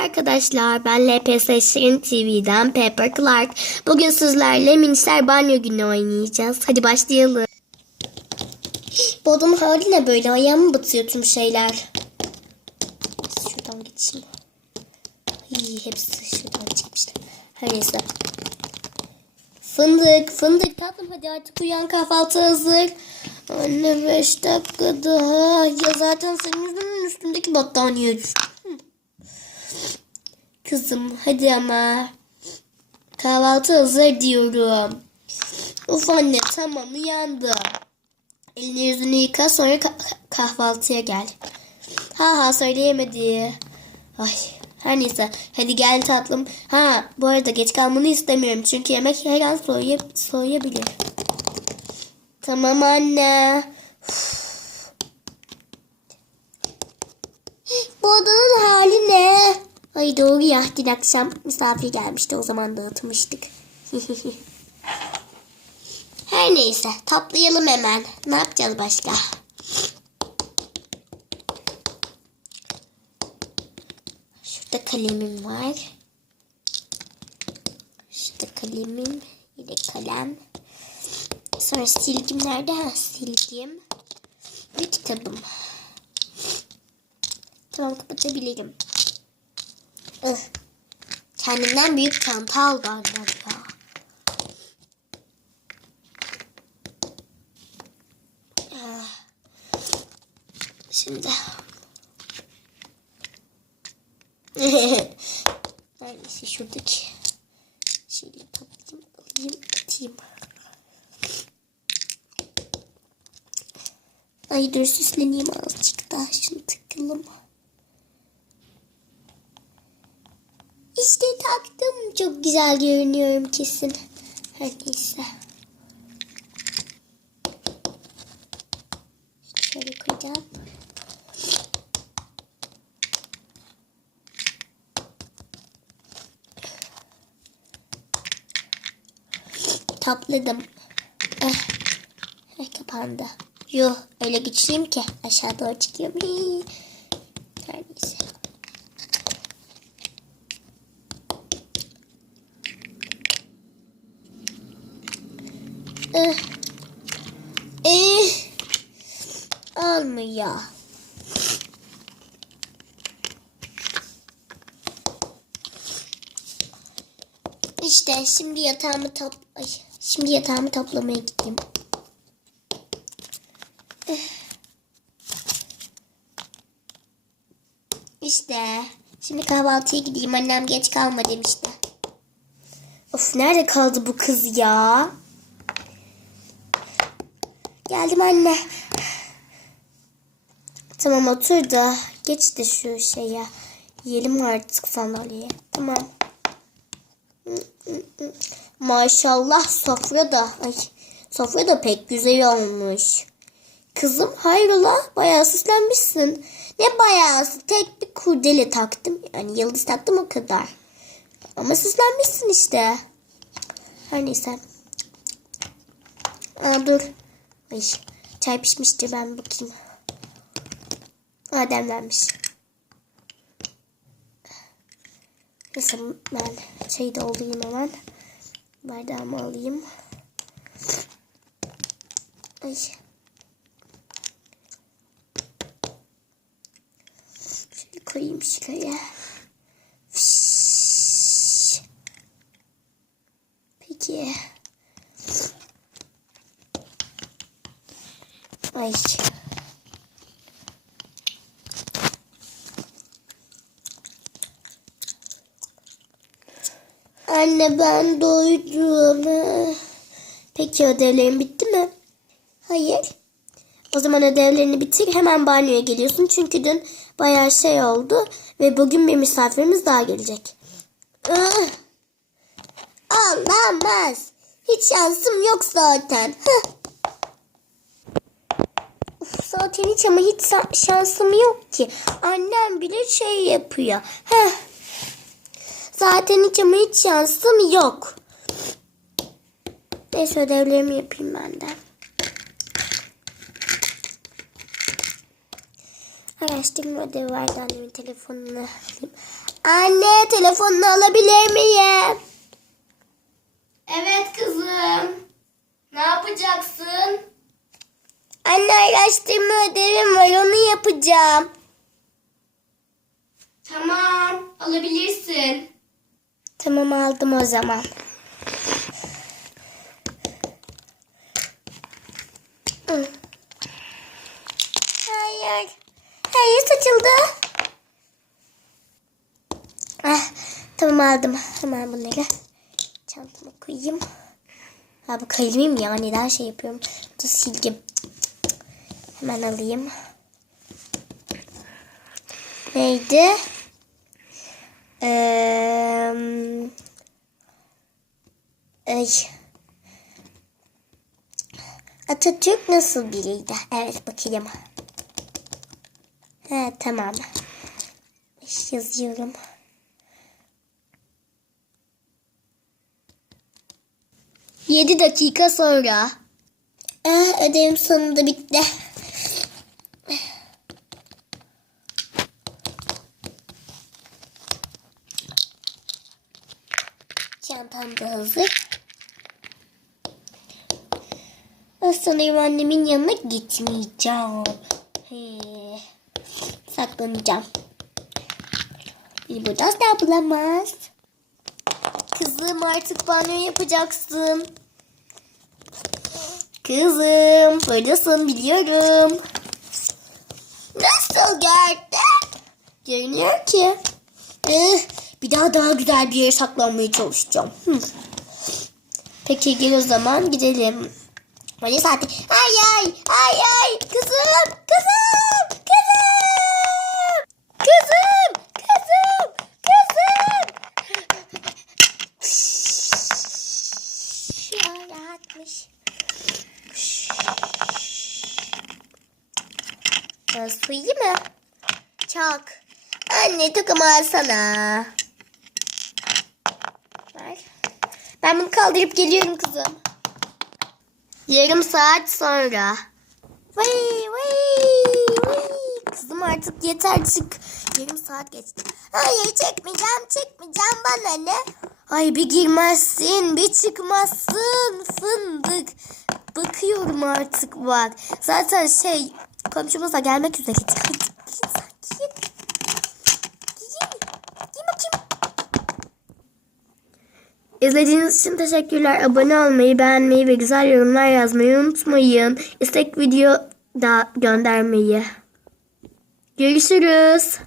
arkadaşlar. Ben LPS Şirin TV'den Pepper Clark. Bugün sizlerle minisler banyo günü oynayacağız. Hadi başlayalım. Bu odanın hali ne böyle? Ayağımı batıyor tüm şeyler. Şuradan geçeyim. Ay, hepsi şuradan çıkmıştı. Her neyse. Fındık, fındık tatlım hadi artık uyan kahvaltı hazır. Anne 5 dakika daha. Ya zaten senin yüzünün üstündeki battaniye düştü. Kızım hadi ama. Kahvaltı hazır diyorum. Uf anne tamam uyandı. Elini yüzünü yıka sonra ka- kahvaltıya gel. Ha ha söyleyemedi. Ay her neyse hadi gel tatlım. Ha bu arada geç kalmanı istemiyorum çünkü yemek her an soğuya, soğuyabilir. Tamam anne. Uf. Bu odanın hali ne? Ay doğru ya dün akşam misafir gelmişti o zaman dağıtmıştık. Her neyse toplayalım hemen. Ne yapacağız başka? Şurada kalemim var. Şurada kalemim. Yine kalem. Sonra silgim nerede? Ha, silgim. Ve kitabım. Tamam kapatabilirim. Ih. Kendimden büyük çanta aldı annem ya. Ah. Şimdi. Neredeyse şuradaki şeyleri toplayayım, alayım, atayım. Ay dur süsleneyim azıcık daha şunu tıkalım. İşte taktım. Çok güzel görünüyorum kesin. Her neyse. Şöyle koyacağım. Topladım. Eh. Eh, kapandı. Yuh öyle güçlüyüm ki aşağı doğru çıkıyorum. Hii. Her neyse. Eh. Eh. Olmuyor. İşte şimdi yatağımı top Ay, şimdi yatağımı toplamaya gideyim. Eh. İşte şimdi kahvaltıya gideyim. Annem geç kalma demişti. Of nerede kaldı bu kız ya? Geldim anne. Tamam otur da geç de şu şeye. Yiyelim artık sandalyeye. Tamam. Maşallah sofra da. Ay, sofra da pek güzel olmuş. Kızım hayrola bayağı süslenmişsin. Ne bayağı tek bir kurdele taktım. Yani yıldız taktım o kadar. Ama süslenmişsin işte. Her neyse. Aa, dur. Ay, çay pişmiştir ben bakayım. Aa, demlenmiş. Neyse ben çayı doldurayım hemen. Bardağımı alayım. Ay. Şöyle koyayım şuraya. Peki. Ay. Anne ben doydum. Peki ödevlerin bitti mi? Hayır. O zaman ödevlerini bitir hemen banyoya geliyorsun. Çünkü dün bayağı şey oldu ve bugün bir misafirimiz daha gelecek. Ah! Anlamaz. Hiç şansım yok zaten. Heh. Zaten hiç ama hiç şansım yok ki. Annem bile şey yapıyor. Heh. Zaten hiç ama hiç şansım yok. Neyse ödevlerimi yapayım ben de. Araştırma ödevi vardı annemin telefonunu alayım. Anne telefonunu alabilir miyim? Evet kızım. Ne yapacaksın? Anne araştırma ödevim var onu yapacağım. Tamam alabilirsin. Tamam aldım o zaman. Hayır. Hayır saçıldı. Ah, tamam aldım. Hemen bunları çantama koyayım. Ha bu kalemim ya neden şey yapıyorum. Silgim. Hemen alayım. Neydi? Ee, ay. Atatürk nasıl biriydi? Evet bakayım. Ha tamam. Yazıyorum. Yedi dakika sonra. Ah, ödevim sonunda bitti. Çantam da hazır. Sanırım annemin yanına gitmeyeceğim. He. Saklanacağım. Beni burada bulamaz. Kızım artık banyo yapacaksın. Kızım buradasın biliyorum. Nasıl gördün? Görünüyor ki. Eh, bir daha daha güzel bir yere saklanmaya çalışacağım. Peki gel o zaman gidelim. Hani saati. Ay ay ay ay kızım kızım kızım kızım kızım kızım. Ya rahatmış. Su iyi mi? Çok. Anne takımı alsana. Ver. Ben bunu kaldırıp geliyorum kızım. Yarım saat sonra. Vay vay vay. Kızım artık yeter çık. Yarım saat geçti. Hayır çekmeyeceğim çekmeyeceğim bana ne? Ay bir girmezsin bir çıkmazsın fındık. Bakıyorum artık bak. Zaten şey komşumuz da gelmek üzere. Hadi. İzlediğiniz için teşekkürler. Abone olmayı, beğenmeyi ve güzel yorumlar yazmayı unutmayın. İstek video da göndermeyi. Görüşürüz.